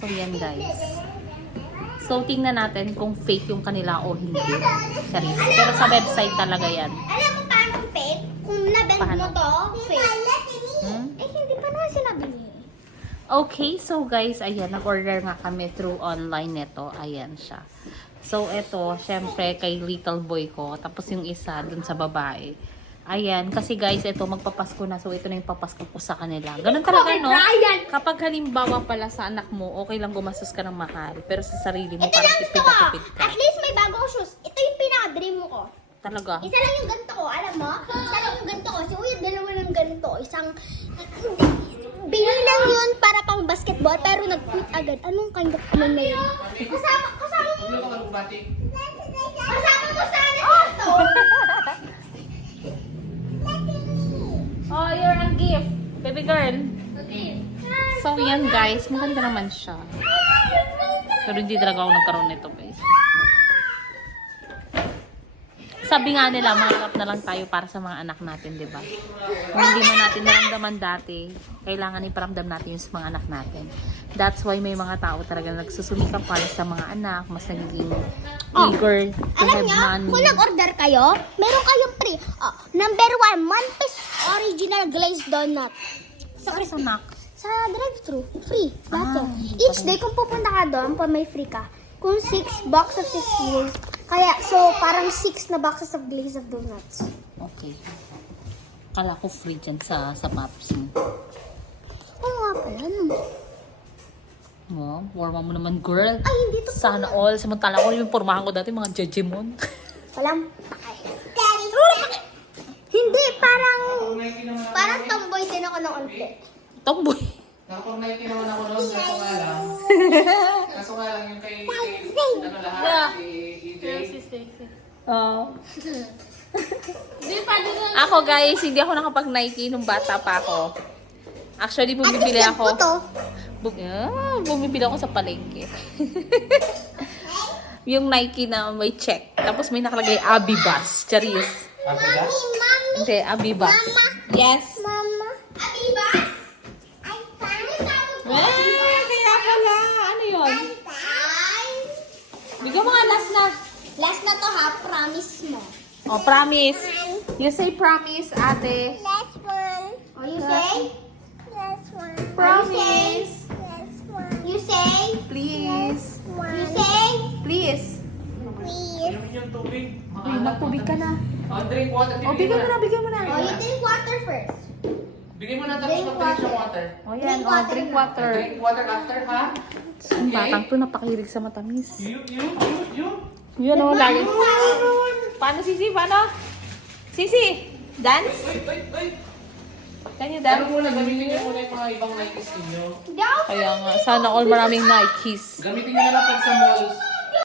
So, yan guys. So, tingnan natin kung fake yung kanila o hindi. Charis. Pero sa website talaga yan. Alam mo paano fake? Kung nabend mo to, fake. Eh, hindi pa naman sinabi niya. Okay, so guys, ayan, nag-order nga kami through online neto. Ayan siya. So, ito, syempre, kay little boy ko. Tapos yung isa dun sa babae. Ayan, kasi guys, ito, magpapasko na. So, ito na yung papasko ko sa kanila. Ganun talaga, no? Kapag halimbawa pala sa anak mo, okay lang gumastos ka ng mahal. Pero sa sarili mo, Ito parang lang gusto ko. tipid ka. At least may bagong shoes. Ito yung pinaka-dream ko. Talaga? Isa lang yung ganito ko, alam mo? Isa lang yung ganito ko. Si Uy, dalawa ng ganito. Isang... Binili lang yun para pang basketball, pero nag-quit agad. Anong kind of naman na yun? Kasama mo sana ito. Oh, you're a gift, baby girl. So, yan guys. Maganda naman siya. Pero hindi talaga ako nagkaroon nito, guys. Sabi nga nila, mangarap na lang tayo para sa mga anak natin, di ba? Kung hindi man natin naramdaman dati, kailangan iparamdam natin yung sa mga anak natin. That's why may mga tao talaga nagsusumikap para sa mga anak, mas nagiging eager to Alam have niyo, money. kung nag-order kayo, meron kayong free. Oh, number 1, 1 piece original glazed donut. Sa anak. Sa drive-thru, free. Lahat yun. Each day, kung pupunta ka doon, pa may free ka. Kung 6 box of 6 meals. Kaya, so, parang 6 na boxes of glaze of donuts. Okay. Kala ko free dyan sa Paps mo. Oo nga pala, no? Oh, warma mo naman, girl. Ay, hindi to. Sana all. Samantala ko yung pormahan ko dati, mga Jejemon. Walang pakay. Hindi, parang tomboy din ako ng unti. Tomboy. Nakapag Nike naman ako noon, kaso nga lang yung kay ano lahat, EJ. Oh. Ako guys, hindi ako nakapag-Nike nung bata pa ako. Actually, bumibili At least ako. to. Bumibili ako sa palengke. Yung Nike na may check. Tapos may nakalagay Abibas. Charis. Adidas? Hindi, Abibas. Yes. Mama. Abiba? Ay, Kaya pala. Ano yun? Bigyan mo nga last na. Last na to ha, promise mo. Oh, promise. You say promise, ate. Last one. Oh, you say? Last one. Promise. Last one. You say? Please. You say? Please. Please. Inumin yung tubig. Uy, magtubig ka na. Oh, drink water. Oh, bigyan mo na, bigyan mo na. Oh, you drink water first. Bigyan mo na tapos Drink mag-drink water. ng water. Oh, yan. Drink Oh, water drink na. water. Drink water after, ha? Ang batang to, napakilig sa matamis. You. Yun o, lagi. Paano, Sisi? Paano? Sisi, dance? Ay. Can you Pero dance? muna, gamitin niyo muna yung mga ibang Nikes ninyo. Hindi ako Kaya nga, sana all maraming Nikes. Gamitin niyo na lang pag sa malls.